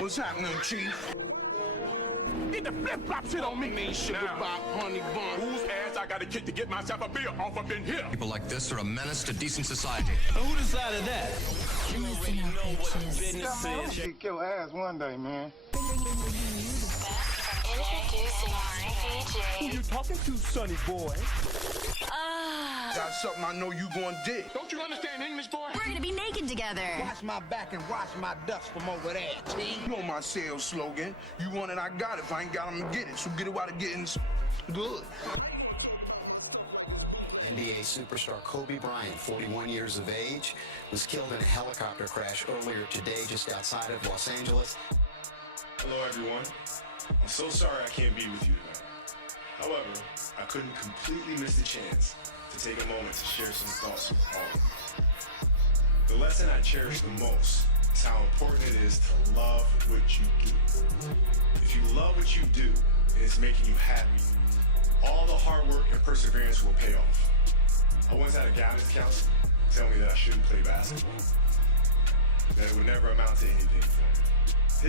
What's happening, Chief? Get the flip-flop shit on me. Sugar Bob, honey bun. Whose ass I gotta kick to get myself a beer off up in here? People like this are a menace to decent society. Who decided that? You already know what business is. Kick your ass one day, man. Introducing Who you talking to, sonny boy? Got something I know you gonna dig. Don't you understand English, boy? We're gonna be naked together. Watch my back and wash my dust from over there, T. You know my sales slogan. You want it, I got it. If I ain't got it, I'ma get it. So get it while the getting's good. NBA superstar Kobe Bryant, 41 years of age, was killed in a helicopter crash earlier today just outside of Los Angeles. Hello, everyone. I'm so sorry I can't be with you tonight. However, I couldn't completely miss the chance to take a moment to share some thoughts with all of you. The lesson I cherish the most is how important it is to love what you do. If you love what you do and it's making you happy, all the hard work and perseverance will pay off. I once had a guidance counselor tell me that I shouldn't play basketball, that it would never amount to anything for me.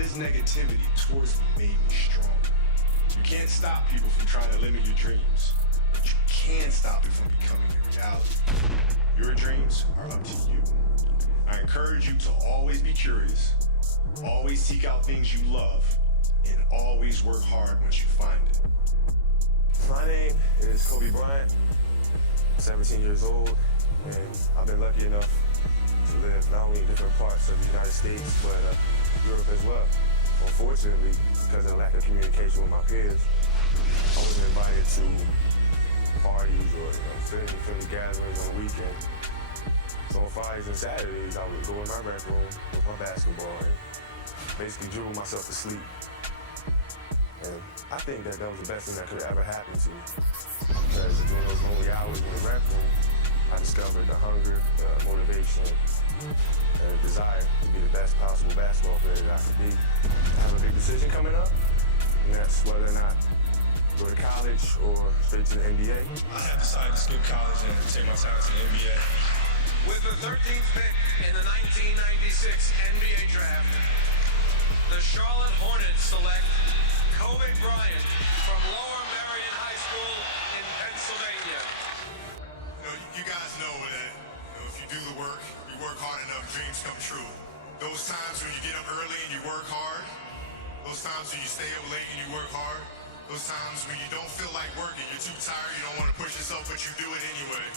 His negativity towards me made me stronger. You can't stop people from trying to limit your dreams, but you can stop it from becoming a reality. Your dreams are up to you. I encourage you to always be curious, always seek out things you love, and always work hard once you find it. My name is Kobe Bryant, 17 years old, and I've been lucky enough to live not only in different parts of the United States, but Europe as well. Unfortunately, because of lack of communication with my peers, I wasn't invited to parties or family gatherings on the weekend. So on Fridays and Saturdays, I would go in my rec room with my basketball and basically dribble myself to sleep. And I think that was the best thing that could have ever happened to me. Because during those lonely hours in the rec room, I discovered the hunger, the motivation, and the desire to be the best possible basketball player that I could be. I have a big decision coming up, and that's whether or not go to college or straight to the NBA. I have decided to skip college and take my time to the NBA. With the 13th pick in the 1996 NBA draft, the Charlotte Hornets select Kobe Bryant from Lower Merion High School in Pennsylvania. You guys know that if you do the work, you work hard enough, dreams come true. Those times when you get up early and you work hard, those times when you stay up late and you work hard, those times when you don't feel like working, you're too tired, you don't want to push yourself, but you do it anyway.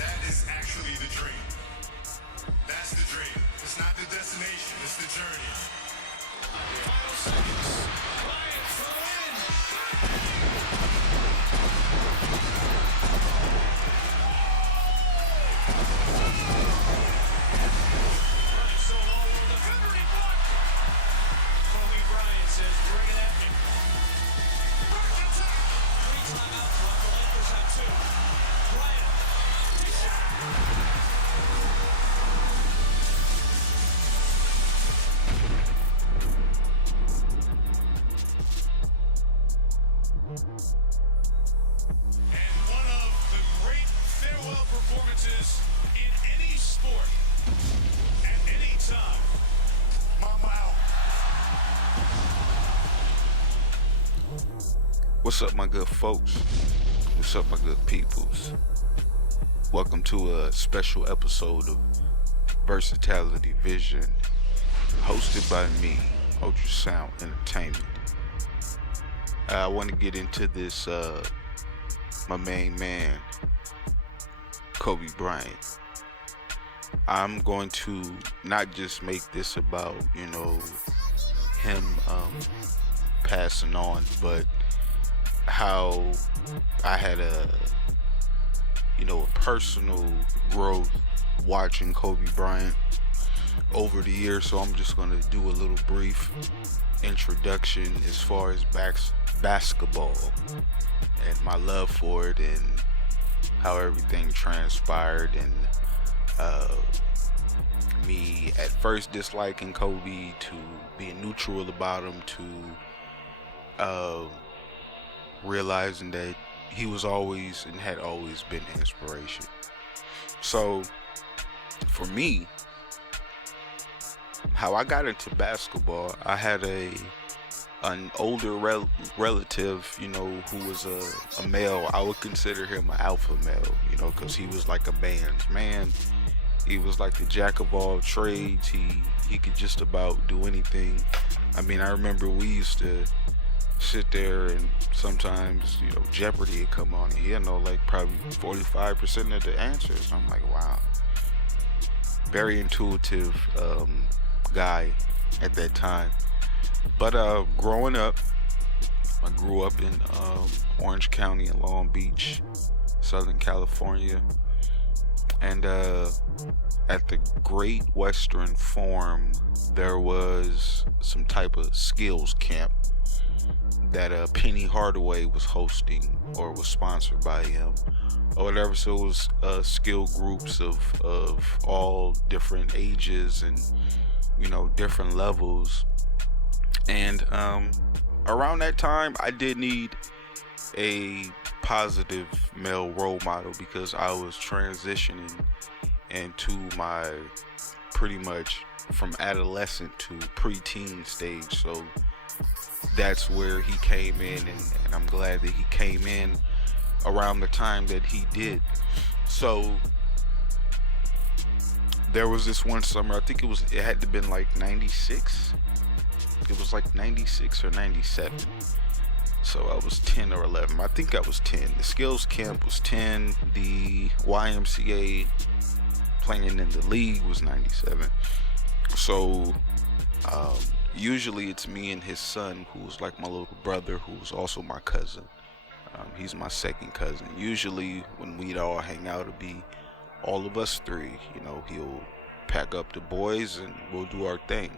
That is actually the dream. That's the dream. It's not the destination, it's the journey. Final seconds. Bryant for the win. Running so low with the Liberty block. Kobe Bryant says, bring it at me. Back attack. 3 timeouts left. The Lakers have 2. Bryant. His shot. And one of the great farewell performances in any sport, at any time. Mama out. What's up, my good folks? What's up, my good peoples? Welcome to a special episode of Versatility Vision, hosted by me, Ultrasound Entertainment. I want to get into this, my main man, Kobe Bryant. I'm going to not just make this about, him passing on, but how I had a personal growth watching Kobe Bryant over the years. So I'm just going to do a little brief introduction as far as basketball and my love for it and how everything transpired, and me at first disliking Kobe to being neutral about him to realizing that he was always and had always been an inspiration. So for me, how I got into basketball, I had an older relative, you know, who was a male. I would consider him an alpha male, you know, because he was like a man's man. He was like the jack of all trades. He could just about do anything. I mean, I remember we used to sit there and sometimes, you know, Jeopardy would come on and he'd know like probably 45% of the answers. I'm like, wow. Very intuitive guy at that time. But growing up, I grew up in Orange County in Long Beach, Southern California. And at the Great Western Forum, there was some type of skills camp that Penny Hardaway was hosting, or was sponsored by him, or whatever. So it was skill groups of all different ages and, you know, different levels. And around that time, I did need a positive male role model because I was transitioning into my pretty much from adolescent to preteen stage. So that's where he came in, and I'm glad that he came in around the time that he did. So there was this one summer, I think it had to been like 96. It was like 96 or 97. So I was 10 or 11. I think I was 10. The skills camp was 10. The YMCA playing in the league was 97. So usually it's me and his son, who's like my little brother, who's also my cousin. He's my second cousin. Usually when we'd all hang out, it'd be all of us three. You know, he'll pack up the boys and we'll do our thing.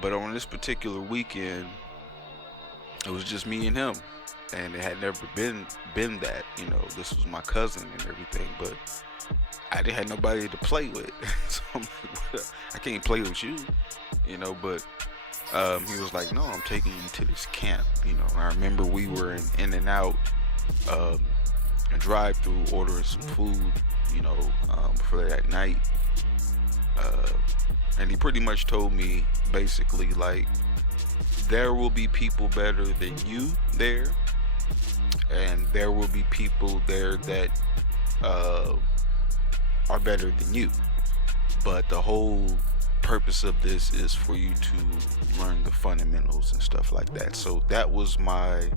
But on this particular weekend, it was just me and him, and it had never been that, you know. This was my cousin and everything, but I didn't have nobody to play with. So I'm like, I can't play with you, you know. But he was like, no, I'm taking you to this camp, you know. And I remember we were in and out, a drive-through, ordering some food, you know, for that night. And he pretty much told me basically like, there will be people better than you there, and there will be people there that are better than you. But the whole purpose of this is for you to learn the fundamentals and stuff like that. So that was my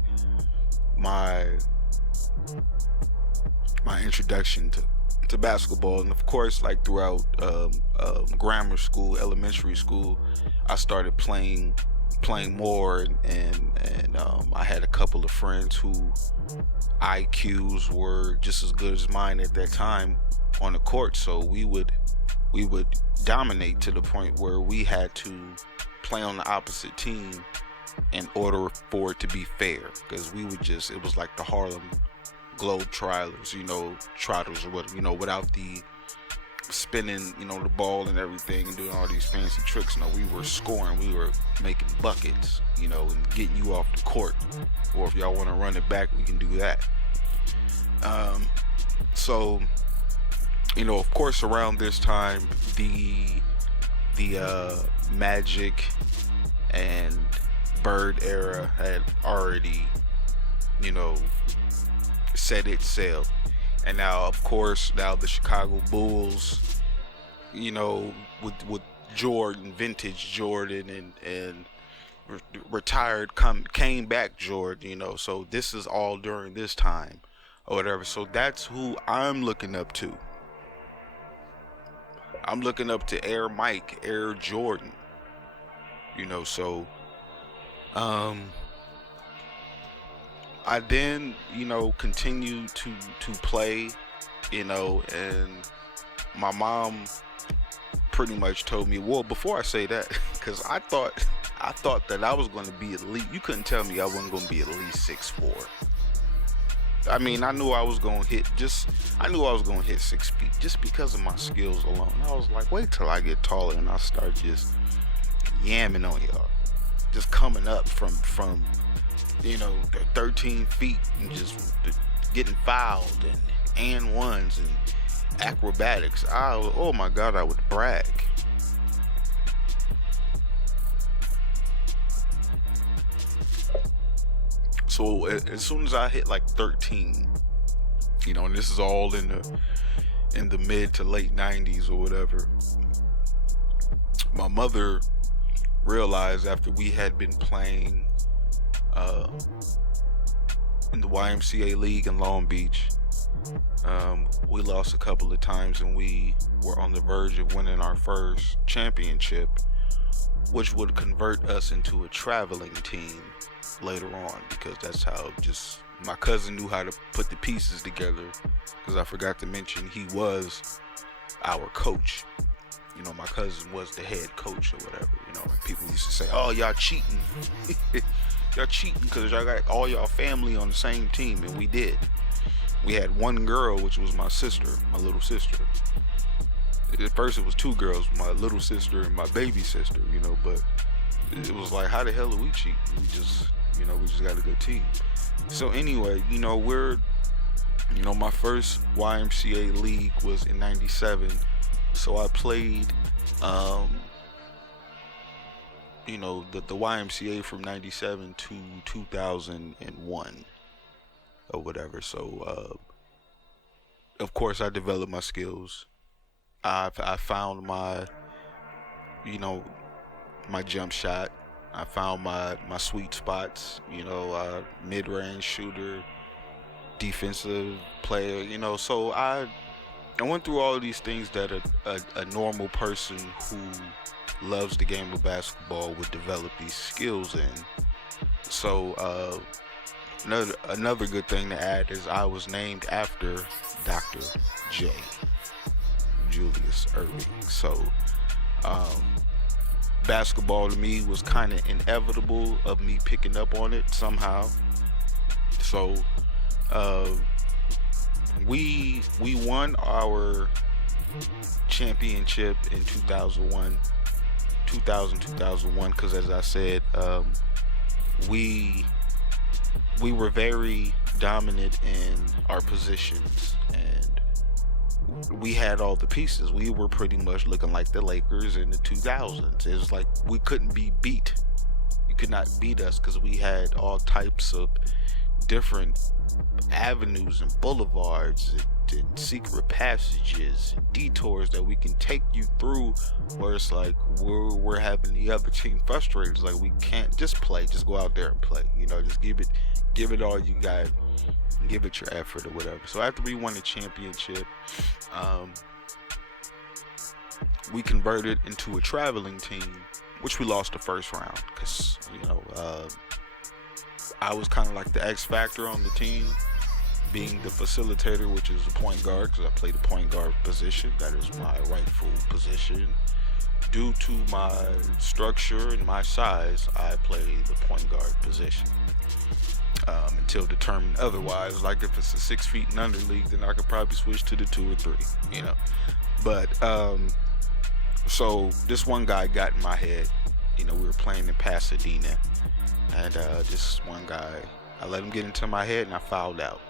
introduction to basketball. And of course, like throughout grammar school, elementary school, I started playing more, and I had a couple of friends who IQs were just as good as mine at that time on the court. So we would dominate to the point where we had to play on the opposite team in order for it to be fair, because it was like the Harlem Globetrotters, you know, trotters or what, you know, without the spinning, you know, the ball and everything and doing all these fancy tricks. No, we were scoring, we were making buckets, you know, and getting you off the court. Or if y'all want to run it back, we can do that. So, you know, of course, around this time, the Magic and Bird era had already, you know, set its sail. And now, of course, the Chicago Bulls, you know, with Jordan, vintage Jordan, and retired, came back Jordan, you know. So this is all during this time or whatever. So that's who I'm looking up to. I'm looking up to Air Mike, Air Jordan, you know. So I then, you know, continued to play, you know, and my mom pretty much told me, well, before I say that, because I thought that I was going to be at least, you couldn't tell me I wasn't going to be at least 6'4". I mean, I knew I was going to hit 6 feet just because of my skills alone. I was like, wait till I get taller and I start just yamming on y'all, just coming up from you know, 13 feet and just getting fouled and ones and acrobatics. Oh my God, I would brag. So as soon as I hit like 13, you know, and this is all in the mid to late 90s or whatever, my mother realized after we had been playing in the YMCA league in Long Beach, we lost a couple of times and we were on the verge of winning our first championship, which would convert us into a traveling team later on, because that's how just my cousin knew how to put the pieces together, because I forgot to mention he was our coach. You know, my cousin was the head coach or whatever, you know, and people used to say, oh, y'all cheating. Y'all cheating because y'all got all y'all family on the same team, and we did. We had one girl, which was my sister, my little sister. At first it was two girls, my little sister and my baby sister, you know, but it was like, how the hell are we cheating? We just got a good team. So anyway, you know, my first YMCA league was in 97. So I played, you know, the YMCA from 97 to 2001 or whatever. So, of course, I developed my skills. I found my, you know, my jump shot. I found my sweet spots, you know, mid-range shooter, defensive player, you know. So I went through all of these things that a normal person who loves the game of basketball would develop these skills in. So another good thing to add is I was named after Dr. J. Julius Irving. So basketball to me was kind of inevitable of me picking up on it somehow. So we won our championship in 2001 because, as I said, we were very dominant in our positions, and we had all the pieces. We were pretty much looking like the Lakers in the 2000s. It was like we couldn't be beat. You could not beat us because we had all types of different avenues and boulevards and secret passages and detours that we can take you through, where it's like we're having the other team frustrated. It's like, we can't just play, just go out there and play, you know, just give it all you got, give it your effort or whatever. So after we won the championship, we converted into a traveling team, which we lost the first round because, you know, I was kind of like the X factor on the team, being the facilitator, which is a point guard, because I play the point guard position. That is my rightful position. Due to my structure and my size, I play the point guard position. Until determined otherwise. Like if it's a 6 feet and under league, then I could probably switch to the 2 or 3, you know. But so this one guy got in my head. You know, we were playing in Pasadena, and this one guy, I let him get into my head, and I fouled out,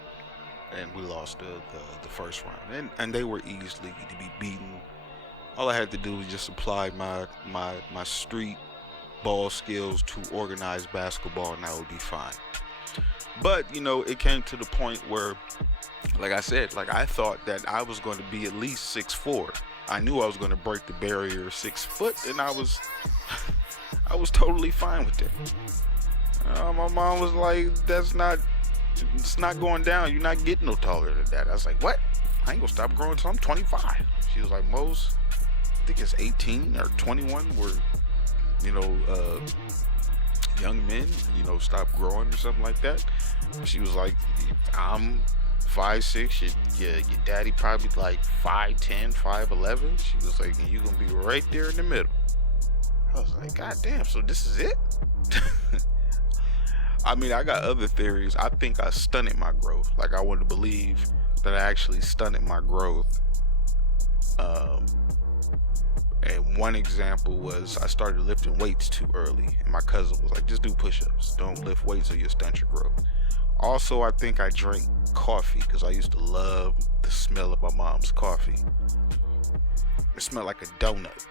and we lost the first round. And they were easily to be beaten. All I had to do was just apply my street ball skills to organized basketball, and that would be fine. But, you know, it came to the point where, like I said, like I thought that I was going to be at least 6'4". I knew I was going to break the barrier of 6 foot, and I was totally fine with that. My mom was like, it's not going down. You're not getting no taller than that. I was like, what? I ain't gonna stop growing until I'm 25. She was like, most, I think it's 18 or 21 where, you know, young men, you know, stop growing or something like that. She was like, I'm 5'6", your daddy probably like 5'10", 5'11". She was like, and you gonna be right there in the middle. I was like, God damn, so this is it? I mean, I got other theories. I think I stunted my growth. Like, I want to believe that I actually stunted my growth. And one example was I started lifting weights too early, and my cousin was like, just do push-ups. Don't lift weights or you'll stunt your growth. Also, I think I drank coffee because I used to love the smell of my mom's coffee. It smelled like a donut.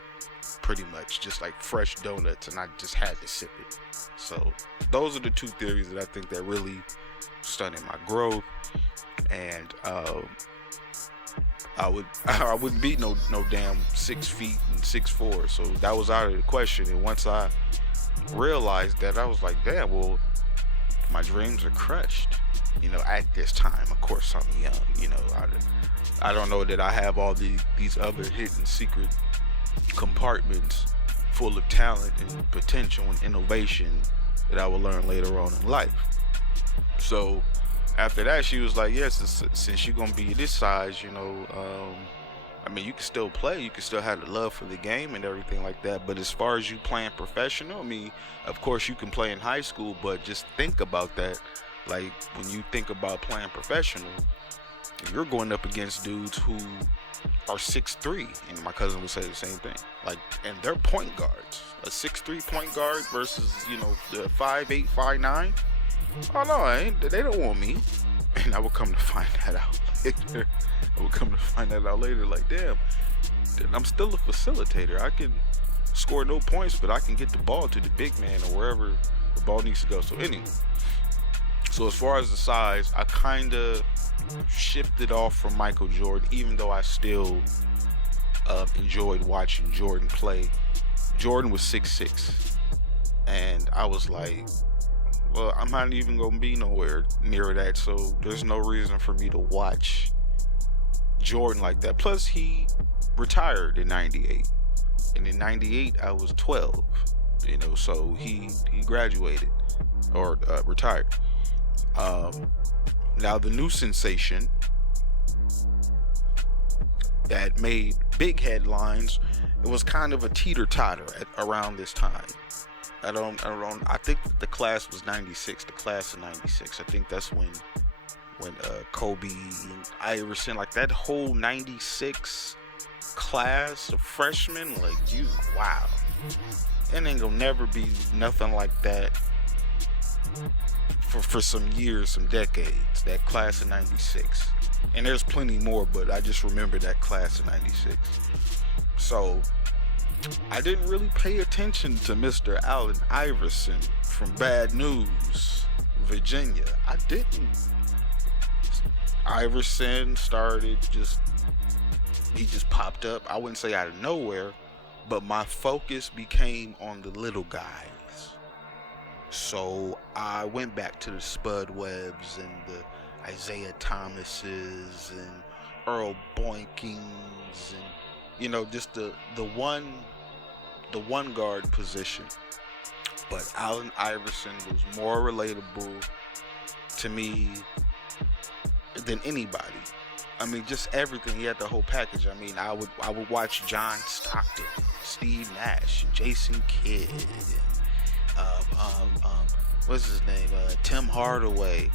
pretty much, just like fresh donuts, and I just had to sip it. So those are the two theories that I think that really stunted my growth. And I wouldn't be no damn 6 feet and 6'4", so that was out of the question. And once I realized that, I was like, damn, well, my dreams are crushed, you know, at this time. Of course, I'm young, you know, I don't know that I have all these other hidden secret compartments full of talent and potential and innovation that I will learn later on in life. So after that, she was like, yes, since you're gonna be this size, you know, I mean, you can still play, you can still have the love for the game and everything like that, but as far as you playing professional, I mean, of course you can play in high school, but just think about that. Like, when you think about playing professional, you're going up against dudes who are 6'3", and my cousin would say the same thing. Like, and they're point guards. A 6'3" point guard versus, you know, the 5'8", 5'9". Oh no, they don't want me. And I would come to find that out later. Like, damn, I'm still a facilitator. I can score no points, but I can get the ball to the big man or wherever the ball needs to go. So anyway, so as far as the size, I kind of shifted off from Michael Jordan, even though I still enjoyed watching Jordan play. Jordan was 6'6", and I was like, well, I'm not even gonna be nowhere near that, so there's no reason for me to watch Jordan like that. Plus, he retired in '98, and in '98 I was 12, you know, so he graduated or retired. Now the new sensation that made big headlines, it was kind of a teeter-totter around this time. I think the class was 96, the class of 96. I think that's when Kobe and Iverson, like that whole 96 class of freshmen, like, you, wow. It ain't gonna never be nothing like that for some years, some decades, that class of 96. And there's plenty more, but I just remember that class of 96. So I didn't really pay attention to Mr. Allen Iverson from Bad News, Virginia. I didn't. Iverson started he just popped up. I wouldn't say out of nowhere, but my focus became on the little guys. So I went back to the Spud Webbs and the Isaiah Thomases and Earl Boykins and, you know, just the one guard position. But Allen Iverson was more relatable to me than anybody. I mean, just everything. He had the whole package. I mean, I would watch John Stockton, Steve Nash, Jason Kidd, and what's his name? Tim Hardaway,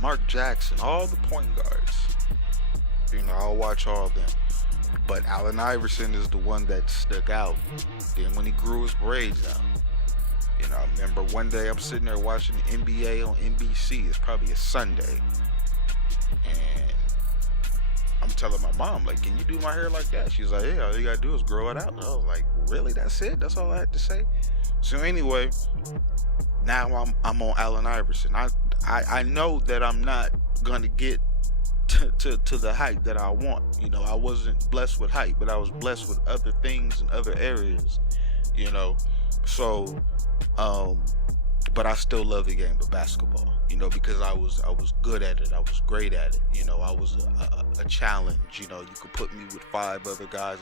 Mark Jackson, all the point guards. You know, I'll watch all of them. But Allen Iverson is the one that stuck out. Then when he grew his braids out, you know, I remember one day I'm sitting there watching the NBA on NBC. It's probably a Sunday, and I'm telling my mom, like, can you do my hair like that? She's like, yeah, all you gotta do is grow it out. And I was like, really? That's it? That's all I had to say? So anyway, now I'm on Allen Iverson. I know that I'm not gonna get to the height that I want. You know, I wasn't blessed with height, but I was blessed with other things in other areas, you know. So but I still love the game of basketball, you know, because I was good at it. I was great at it. You know, I was a challenge. You know, you could put me with 4 other guys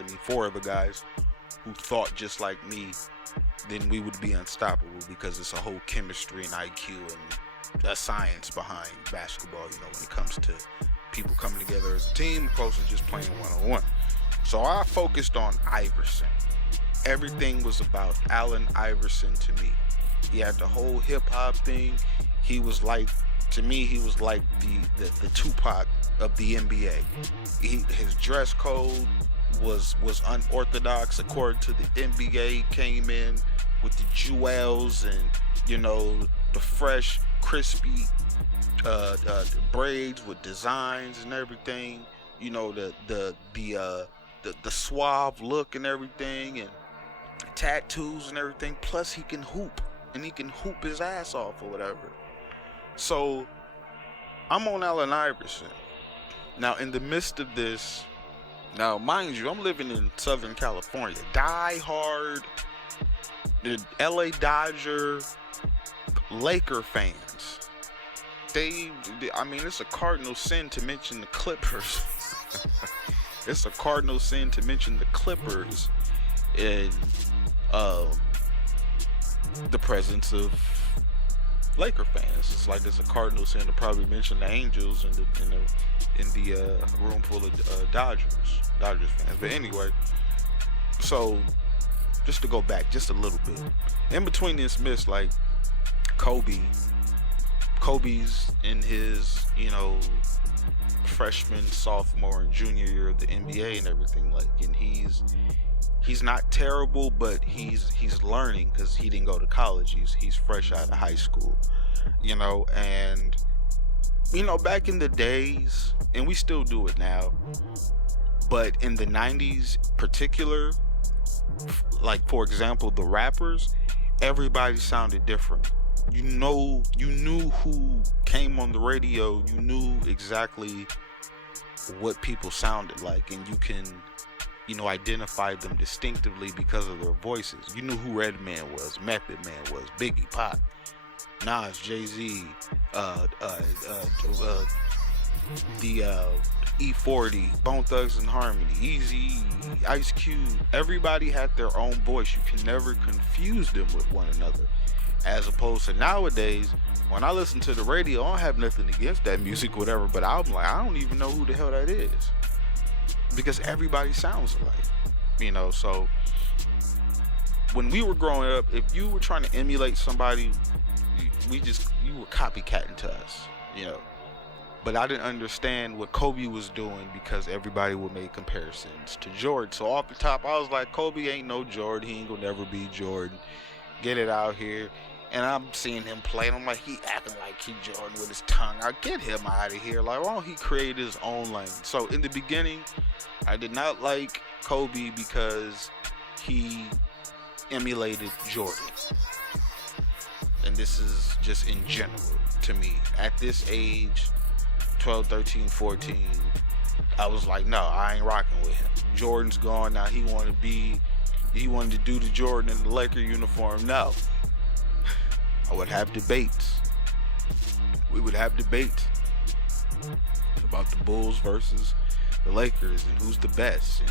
who thought just like me, then we would be unstoppable, because it's a whole chemistry and IQ and a science behind basketball, you know, when it comes to people coming together as a team opposed to just playing one-on-one. So I focused on Iverson. Everything was about Allen Iverson to me. He had the whole hip-hop thing. He was like, to me, he was like the Tupac of the NBA. His dress code was unorthodox according to the NBA. He came in with the jewels and, you know, the fresh, crispy braids with designs and everything. You know, the the suave look and everything, and tattoos and everything. Plus he can hoop, and he can hoop his ass off or whatever. So I'm on Allen Iverson. Now in the midst of this, now mind you, I'm living in Southern California. Die hard, the LA Dodger, Laker fans. I mean, it's a cardinal sin to mention the Clippers. It's a cardinal sin to mention the Clippers in the presence of Laker fans. It's like it's a cardinal sin to probably mention the Angels in the room full of Dodgers fans. But anyway, so just to go back just a little bit, in between this mist, like Kobe's in his, freshman, sophomore, and junior year of the NBA and everything, like, and he's not terrible, but he's learning because he didn't go to college. He's fresh out of high school, and back in the days, and we still do it now, but in the 90s particular, like for example, the rappers, everybody sounded different. You knew who came on the radio. You knew exactly what people sounded like, and you can, identify them distinctively because of their voices. You knew who Redman was, Method Man was, Biggie, Pac, Nas, Jay-Z, the E40, Bone Thugs and Harmony, Easy, Ice Cube. Everybody had their own voice. You can never confuse them with one another. As opposed to nowadays, when I listen to the radio, I don't have nothing against that music, whatever, but I'm like, I don't even know who the hell that is. Because everybody sounds alike. So when we were growing up, if you were trying to emulate somebody, you were copycatting to us, But I didn't understand what Kobe was doing because everybody would make comparisons to Jordan. So off the top, I was like, Kobe ain't no Jordan. He ain't gonna never be Jordan. Get it out here. And I'm seeing him play, and I'm like, he acting like he Jordan with his tongue. I get him out of here. Like, why don't he create his own lane? So in the beginning, I did not like Kobe because he emulated Jordan. And this is just in general to me. At this age, 12, 13, 14, I was like, no, I ain't rocking with him. Jordan's gone now. He wanted to do the Jordan in the Laker uniform. No. I would have debates. We would have debates about the Bulls versus the Lakers and who's the best. And,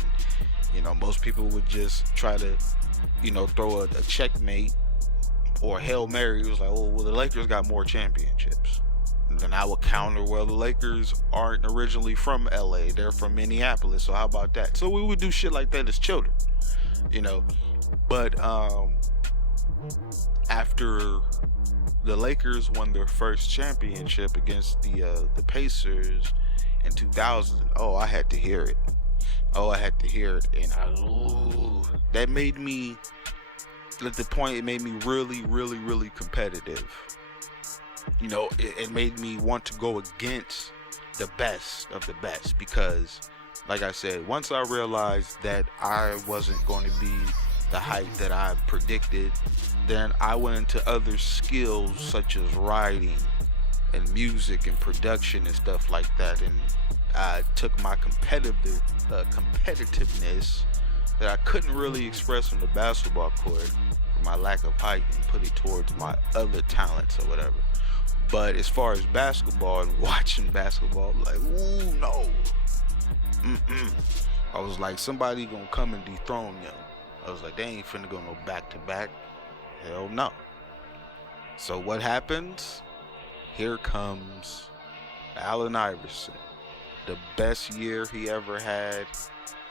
most people would just try to, throw a checkmate or a Hail Mary. It was like, oh, well, the Lakers got more championships. And then I would counter, well, the Lakers aren't originally from LA. They're from Minneapolis. So how about that? So we would do shit like that as children, But after the Lakers won their first championship against the Pacers in 2000, I had to hear it. And that made me, at the point, it made me really, really, really competitive. It made me want to go against the best of the best because, like I said, once I realized that I wasn't going to be the height that I predicted, then I went into other skills such as writing and music and production and stuff like that, and I took my competitiveness that I couldn't really express on the basketball court for my lack of height and put it towards my other talents or whatever. But as far as basketball and watching basketball, I'm like, ooh, no. I was like, somebody gonna come and dethrone them. I was like, they ain't finna go no back-to-back. Hell no. So what happens? Here comes Allen Iverson. The best year he ever had.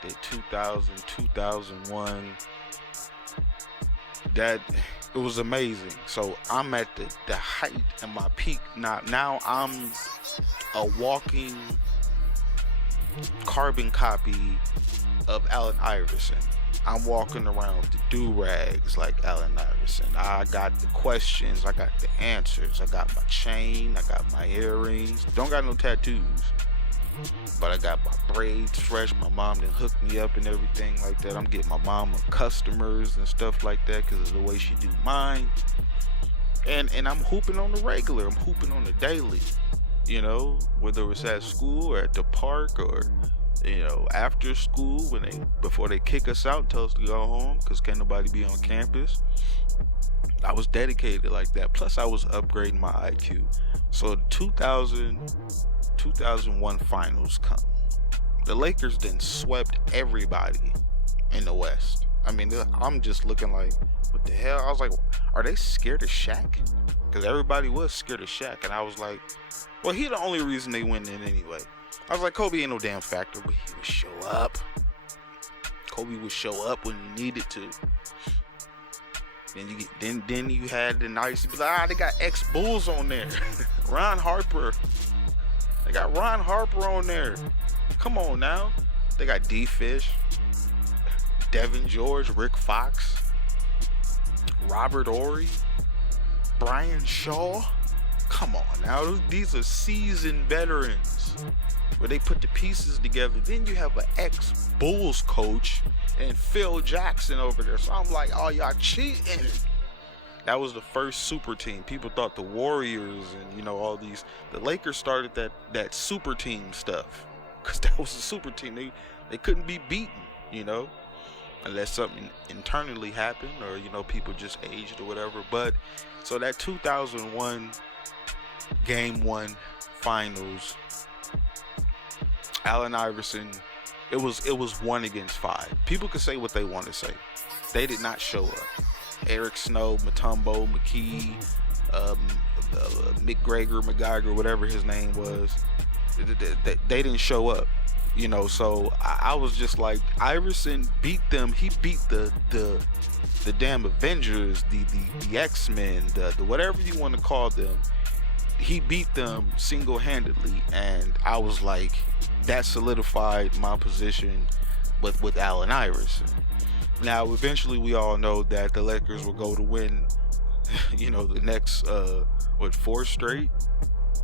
The 2000, 2001. It was amazing. So I'm at the height and my peak. Now I'm a walking carbon copy of Allen Iverson. I'm walking around with the do-rags like Allen Iverson. I got the questions, I got the answers, I got my chain, I got my earrings. Don't got no tattoos, but I got my braids fresh. My mom done hooked me up and everything like that. I'm getting my mama customers and stuff like that because of the way she do mine. And I'm hooping on the regular. I'm hooping on the daily. You know, whether it's at school or at the park or, you know, after school before they kick us out and tell us to go home because can't nobody be on campus. I was dedicated like that. Plus, I was upgrading my IQ. So, 2001 finals come. The Lakers then swept everybody in the West. I mean, I'm just looking like, what the hell? I was like, are they scared of Shaq? Because everybody was scared of Shaq. And I was like, well, he the only reason they went in anyway. I was like, Kobe ain't no damn factor, but he would show up. Kobe would show up when he needed to. Then you had the nice, they got ex-Bulls on there. Ron Harper. They got Ron Harper on there. Come on now. They got D-Fish, Devin George, Rick Fox, Robert Horry, Brian Shaw. Come on now. These are seasoned veterans where they put the pieces together. Then you have an ex-Bulls coach and Phil Jackson over there. So I'm like, oh, y'all cheating. That was the first super team. People thought the Warriors and, you know, all these. The Lakers started that super team stuff because that was a super team. They couldn't be beaten, you know, unless something internally happened or, you know, people just aged or whatever. But so that 2001 Game 1 finals, Allen Iverson, it was 1 against 5. People could say what they want to say. They did not show up. Eric Snow, Mutombo, McKee, McGregor, whatever his name was, they didn't show up. You know, so I was just like, Iverson beat them. He beat the damn Avengers, the X-Men, the whatever you want to call them. He beat them single-handedly, and I was like, that solidified my position with Allen Iverson. Now, eventually, we all know that the Lakers will go to win, you know, the next 4 straight.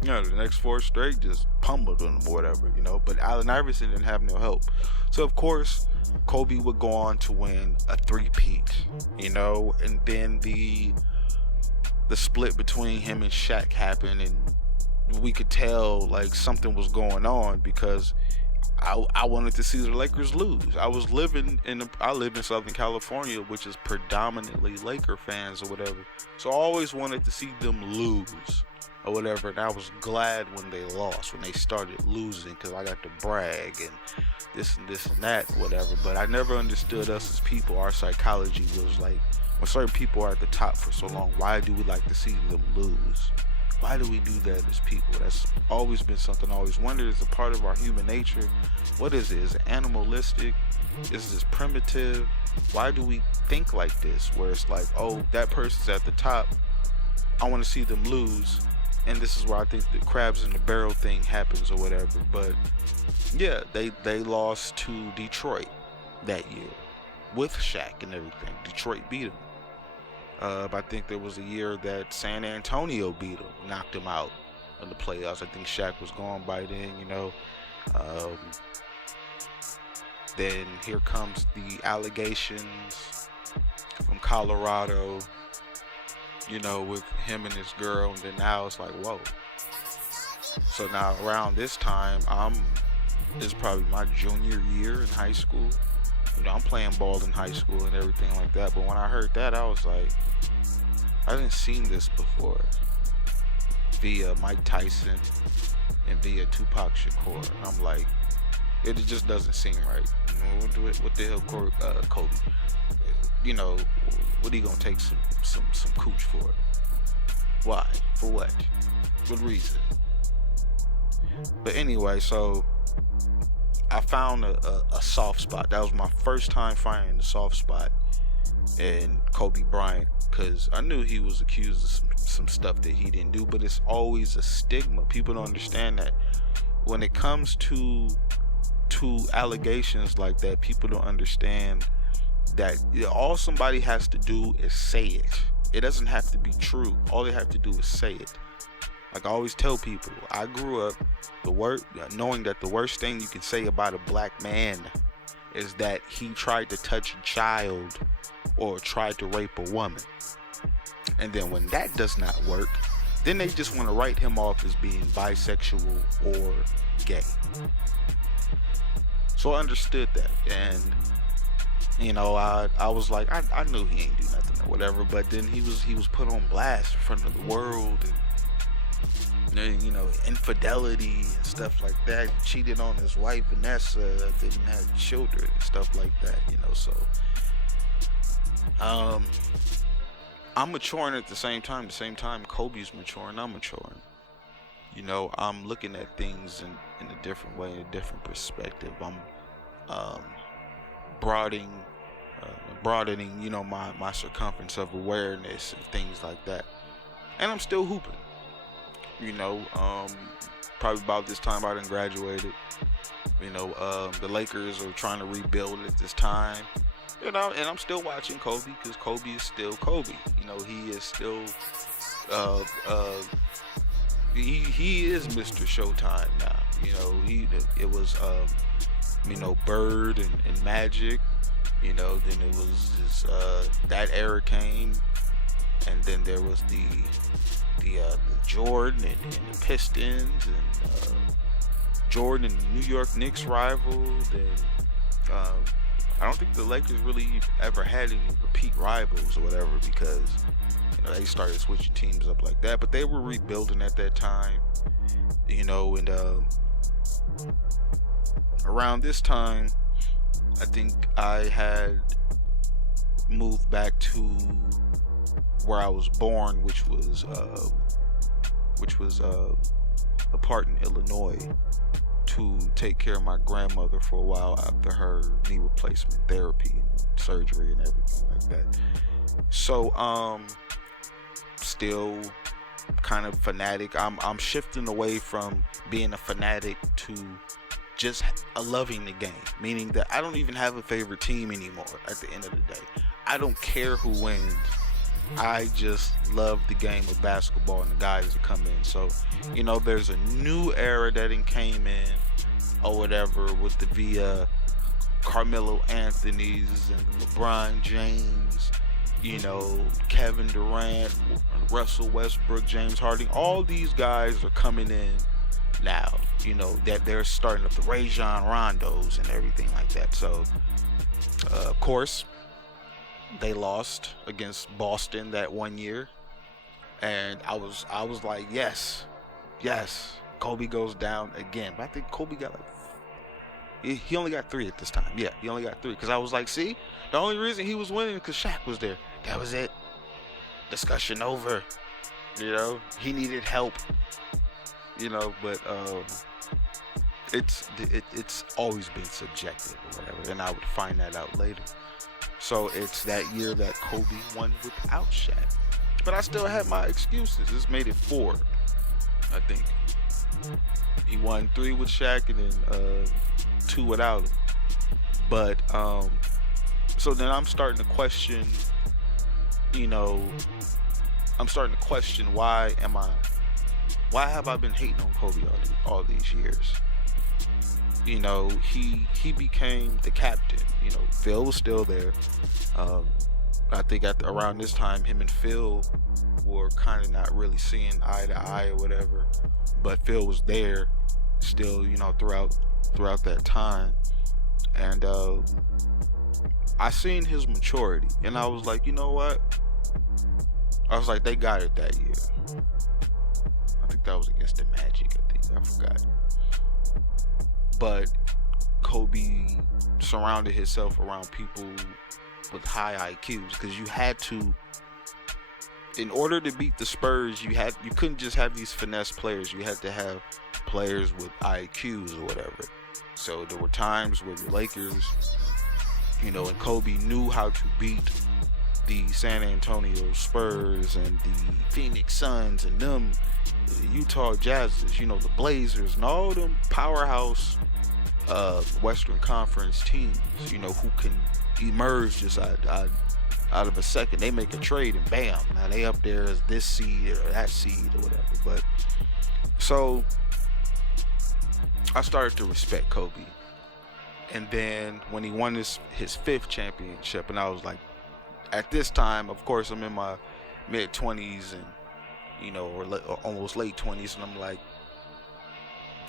You know, the next 4 straight just pummeled them or whatever, you know. But Allen Iverson didn't have no help. So, of course, Kobe would go on to win a 3-peat, you know, and then the split between him and Shaq happened, and we could tell like something was going on because I wanted to see the Lakers lose. I live in Southern California, which is predominantly Laker fans or whatever. So I always wanted to see them lose or whatever. And I was glad when they lost, when they started losing, because I got to brag and this and that, whatever. But I never understood us as people. Our psychology was like, when certain people are at the top for so long, why do we like to see them lose? Why do we do that as people? That's always been something I always wondered. Is a part of our human nature. What is it? Is it animalistic? Is this primitive? Why do we think like this? Where it's like, oh, that person's at the top, I want to see them lose. And this is where I think the crabs in the barrel thing happens or whatever. But yeah, they lost to Detroit that year with Shaq and everything. Detroit beat them. I think there was a year that San Antonio beat him, knocked him out in the playoffs. I think Shaq was gone by then, you know. Then here comes the allegations from Colorado, you know, with him and his girl. And then now it's like, whoa. So now around this time, it's probably my junior year in high school. You know, I'm playing ball in high school and everything like that. But when I heard that, I was like, I didn't seen this before. Via Mike Tyson and via Tupac Shakur. I'm like, it just doesn't seem right. You know, what the hell, Kobe? You know, what are you gonna take some cooch for? Why? For what? What reason? But anyway, so I found a soft spot. That was my first time finding a soft spot in Kobe Bryant, because I knew he was accused of some stuff that he didn't do, but it's always a stigma. People don't understand that when it comes to allegations like that, people don't understand that all somebody has to do is say it. It doesn't have to be true. All they have to do is say it. Like I always tell people, I grew up knowing that the worst thing you can say about a black man is that he tried to touch a child or tried to rape a woman. And then when that does not work, then they just want to write him off as being bisexual or gay. So I understood that, and you know, I was like, I knew he ain't do nothing or whatever, but then he was put on blast in front of the world, and you know, infidelity and stuff like that. He cheated on his wife Vanessa, didn't have children and stuff like that, you know. So I'm maturing at the same time. Kobe's maturing, I'm maturing. You know, I'm looking at things in a different way, a different perspective. I'm broadening, you know, my circumference of awareness and things like that. And I'm still hooping. You know, probably about this time I done graduated. You know, the Lakers are trying to rebuild at this time. You know, and I'm still watching Kobe because Kobe is still Kobe. You know, he is still he is Mr. Showtime now. You know, it was you know, Bird and Magic. You know, then it was just that era came, and then there was the Jordan and the Pistons and Jordan and the New York Knicks rival. Then I don't think the Lakers really ever had any repeat rivals or whatever, because you know, they started switching teams up like that. But they were rebuilding at that time, you know. And around this time, I think I had moved back to where I was born, which was a part in Illinois, to take care of my grandmother for a while after her knee replacement therapy and surgery and everything like that. So still kind of fanatic. I'm shifting away from being a fanatic to just loving the game, meaning that I don't even have a favorite team anymore at the end of the day. I don't care who wins. I just love the game of basketball and the guys that come in. So, you know, there's a new era that came in or whatever with the Carmelo Anthony's and LeBron James, you know, Kevin Durant, Russell Westbrook, James Harden. All these guys are coming in now, you know, that they're starting up the Rajon Rondos and everything like that. So, of course, they lost against Boston that one year, and I was like, yes, Kobe goes down again. But I think Kobe got he only got 3 at this time. Yeah, he only got 3, because I was like, see, the only reason he was winning because Shaq was there. That was it. Discussion over. You know, he needed help. You know, but it's always been subjective or whatever, and I would find that out later. So it's that year that Kobe won without Shaq. But I still had my excuses. This made it 4, I think. He won 3 with Shaq and then 2 without him. But so then I'm starting to question, you know, why have I been hating on Kobe all these years? You know, he became the captain. You know, Phil was still there. I think around this time, him and Phil were kind of not really seeing eye to eye or whatever. But Phil was there still, you know, throughout that time. And I seen his maturity, and I was like, you know what? I was like, they got it that year. I think that was against the Magic. I forgot. But Kobe surrounded himself around people with high IQs, because you had to, in order to beat the Spurs, you couldn't just have these finesse players. You had to have players with IQs or whatever. So there were times where the Lakers, you know, and Kobe knew how to beat the San Antonio Spurs and the Phoenix Suns and them Utah Jazzes, you know, the Blazers and all them powerhouse Western Conference teams, you know, who can emerge just out of a second. They make a trade and bam, now they up there as this seed or that seed or whatever. But so I started to respect Kobe. And then when he won his fifth championship, and I was like, at this time, of course, I'm in my mid 20s and, you know, or almost late 20s, and I'm like,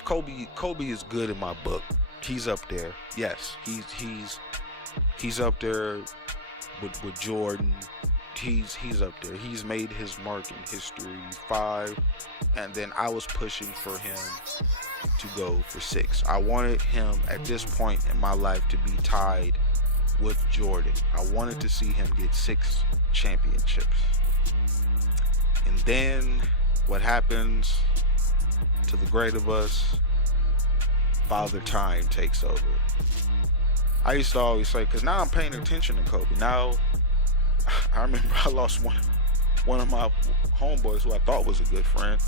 Kobe is good in my book. He's up there. Yes, he's up there with Jordan. He's up there. He's made his mark in history. 5, and then I was pushing for him to go for 6. I wanted him at this point in my life to be tied with Jordan. I wanted to see him get 6 championships. And then what happens to the great of us? Father Time takes over. I used to always say, because now I'm paying attention to Kobe. Now, I remember I lost one of my homeboys who I thought was a good friend.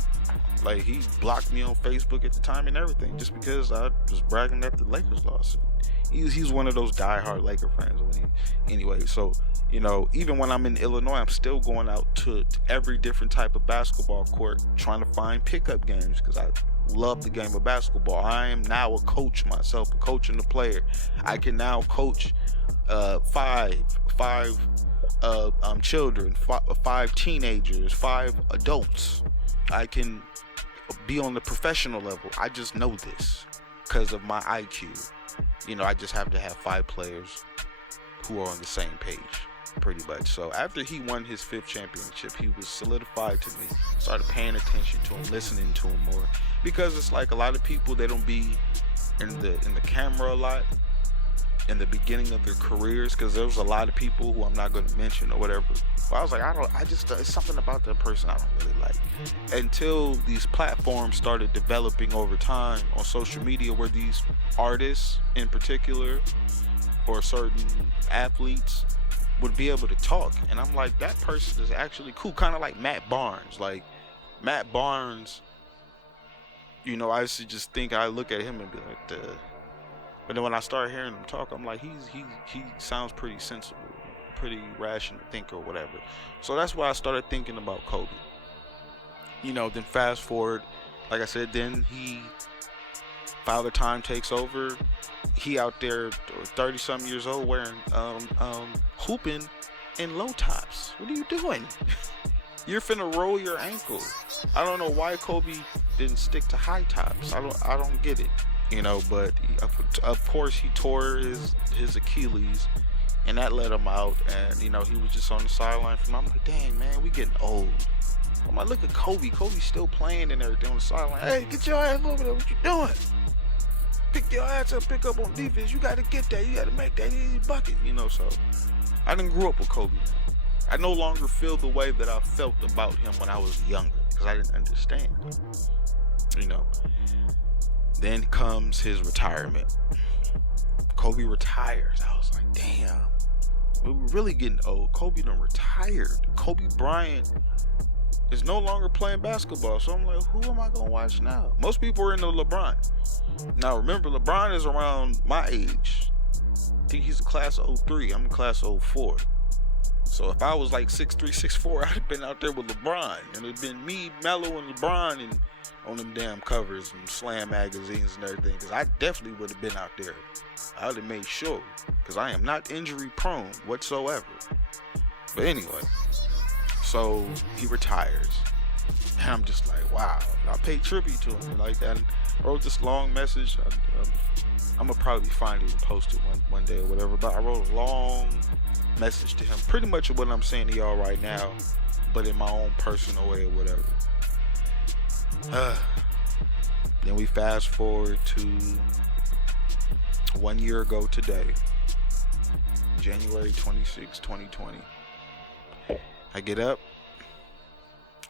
Like, he blocked me on Facebook at the time and everything just because I was bragging that the Lakers lost. He's one of those diehard Laker fans. Anyway, so, you know, even when I'm in Illinois, I'm still going out to every different type of basketball court trying to find pickup games because I love the game of basketball. I am now a coach myself, a coach and a player. I can now coach five children, 5 teenagers, 5 adults. I can be on the professional level. I just know this because of my IQ. You know, I just have to have 5 players who are on the same page, pretty much. So after he won his 5th championship, he was solidified to me. Started paying attention to him, listening to him more, because it's like a lot of people, they don't be in the camera a lot in the beginning of their careers, because there was a lot of people who I'm not going to mention or whatever. But I was like, it's something about that person I don't really like. Until these platforms started developing over time on social media, where these artists in particular or certain athletes would be able to talk, and I'm like, that person is actually cool. Kind of like Matt Barnes. Like Matt Barnes, you know, I used to just think, I look at him and be like, duh. But then when I started hearing him talk, I'm like, he sounds pretty sensible, pretty rational thinker or whatever. So that's why I started thinking about Kobe. You know, then fast forward, like I said, then Father Time takes over. He out there 30-something years old wearing hooping in low tops. What are you doing? You're finna roll your ankle. I don't know why Kobe didn't stick to high tops. I don't get it. You know, but of course he tore his Achilles, and that let him out. And you know, he was just on the sideline from. I'm like, dang man, we getting old. I'm like, look at Kobe. Kobe's still playing and everything on the sideline. Hey, get your ass over there. What you doing? Pick your ass up, pick up on defense. You got to get that. You got to make that easy bucket. You know, so I didn't grow up with Kobe. I no longer feel the way that I felt about him when I was younger, because I didn't understand. You know. Then comes his retirement. Kobe retires. I was like, damn, we were really getting old. Kobe done retired. Kobe Bryant is no longer playing basketball. So I'm like, who am I going to watch now? Most people are into LeBron. Now, remember, LeBron is around my age. I think he's a class of 03. I'm a class of 04. So if I was like 6'3", 6'4", I'd have been out there with LeBron. And it'd been me, Melo, and LeBron and on them damn covers and Slam magazines and everything, because I definitely would have been out there. I would have made sure, because I am not injury prone whatsoever. But anyway, so he retires, and I'm just like, wow. And I paid tribute to him like that, and wrote this long message. I'm gonna probably find it and post it one day or whatever, but I wrote a long message to him, pretty much what I'm saying to y'all right now, but in my own personal way or whatever. Then we fast forward to 1 year ago today, January 26, 2020. I get up,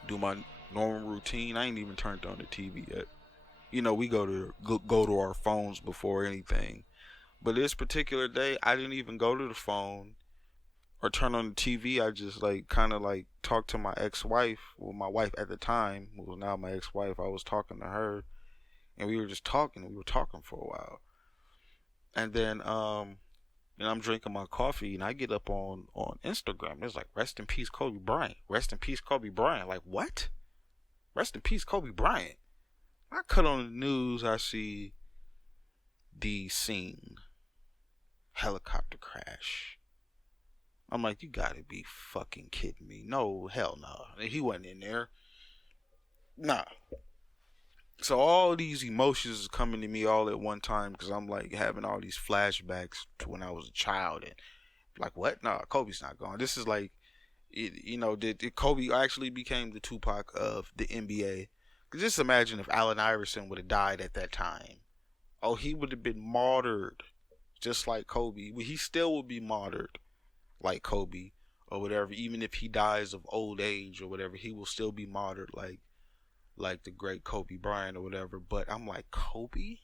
do my normal routine. I ain't even turned on the TV yet. You know, we go to our phones before anything. But this particular day, I didn't even go to the phone or turn on the TV. I just kind of talked to my ex-wife, well, my wife at the time, who was now my ex-wife. I was talking to her, and we were just talking. We were talking for a while, and then and I'm drinking my coffee, and I get up on Instagram. It's like, rest in peace, Kobe Bryant. Rest in peace, Kobe Bryant. Like, what? Rest in peace, Kobe Bryant. I cut on the news, I see the scene. Helicopter crash. I'm like, you gotta be fucking kidding me. No, hell no. He wasn't in there. Nah. So all these emotions is coming to me all at one time because I'm like having all these flashbacks to when I was a child and like, what? Nah, Kobe's not gone. This is like, did Kobe actually became the Tupac of the NBA? Cause just imagine if Allen Iverson would have died at that time. Oh, he would have been martyred just like Kobe. He still would be martyred like Kobe or whatever. Even if he dies of old age or whatever, he will still be martyred like the great Kobe Bryant or whatever. But I'm like, Kobe?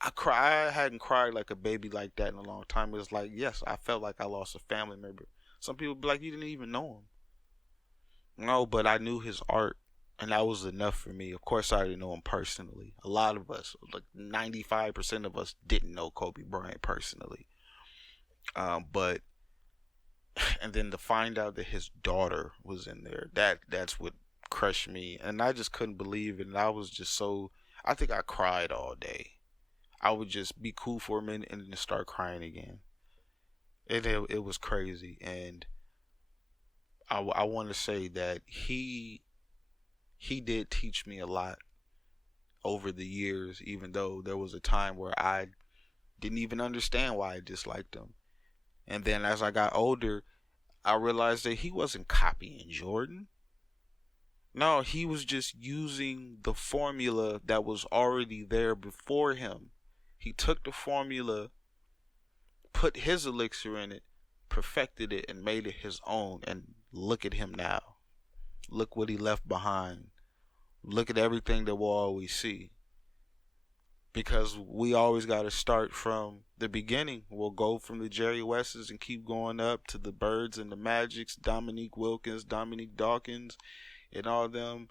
I hadn't cried like a baby like that in a long time. It was like, yes, I felt like I lost a family member. Some people be like, you didn't even know him. No, but I knew his art, and that was enough for me. Of course, I didn't know him personally. A lot of us, like 95% of us, didn't know Kobe Bryant personally. But and then to find out that his daughter was in there, that's what crushed me, and I just couldn't believe it. And I was just so, I think I cried all day. I would just be cool for a minute and then start crying again. It was crazy, and I want to say that he did teach me a lot over the years, even though there was a time where I didn't even understand why I disliked him. And then as I got older, I realized that he wasn't copying Jordan. No, he was just using the formula that was already there before him. He took the formula, put his elixir in it, perfected it, and made it his own. And look at him now. Look what he left behind. Look at everything that we'll always see. Because we always got to start from the beginning. We'll go from the Jerry Wests and keep going up to the Birds and the Magics, Dominique Wilkins, Dominique Dawkins, and all them.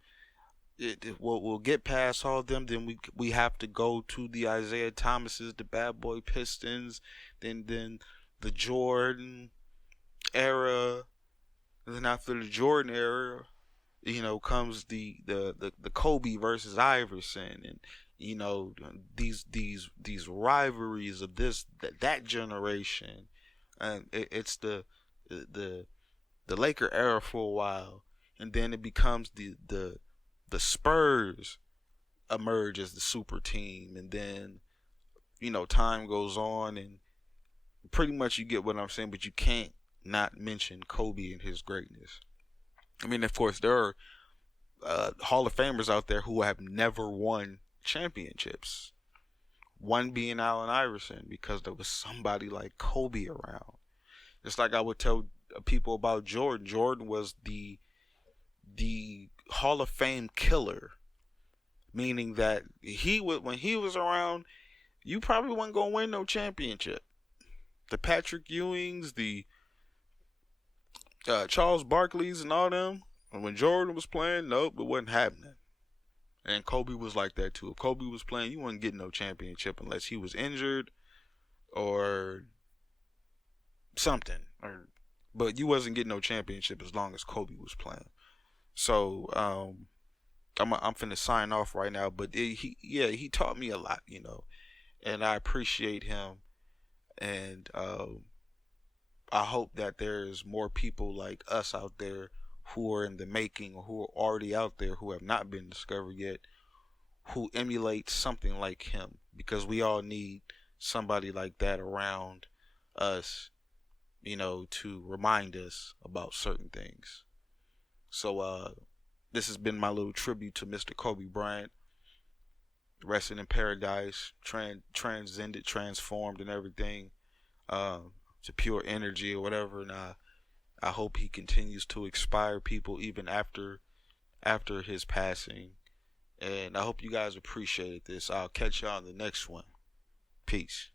We'll get past all of them. Then we have to go to the Isaiah Thomases, the Bad Boy Pistons, then the Jordan era. And then after the Jordan era, comes the Kobe versus Iverson, and these rivalries of that generation, and it's the Laker era for a while, and then it becomes the Spurs emerge as the super team, and then time goes on, and pretty much you get what I'm saying, but you can't not mention Kobe and his greatness. I mean, of course, there are Hall of Famers out there who have never won championships. One being Allen Iverson, because there was somebody like Kobe around. Just like I would tell people about Jordan. Jordan was the Hall of Fame killer, meaning that when he was around, you probably wasn't gonna win no championship. The Patrick Ewings, the Charles Barkley's, and all them. And when Jordan was playing, nope, it wasn't happening. And Kobe was like that too. If Kobe was playing, you wouldn't get no championship unless he was injured or something. But you wasn't getting no championship as long as Kobe was playing. So I'm finna sign off right now. But he taught me a lot, and I appreciate him. And I hope that there's more people like us out there who are in the making, or who are already out there who have not been discovered yet, who emulate something like him, because we all need somebody like that around us, to remind us about certain things. So this has been my little tribute to Mr. Kobe Bryant, resting in paradise, transcended, transformed, and everything, to pure energy or whatever. And I hope he continues to inspire people even after his passing. And I hope you guys appreciated this. I'll catch y'all on the next one. Peace.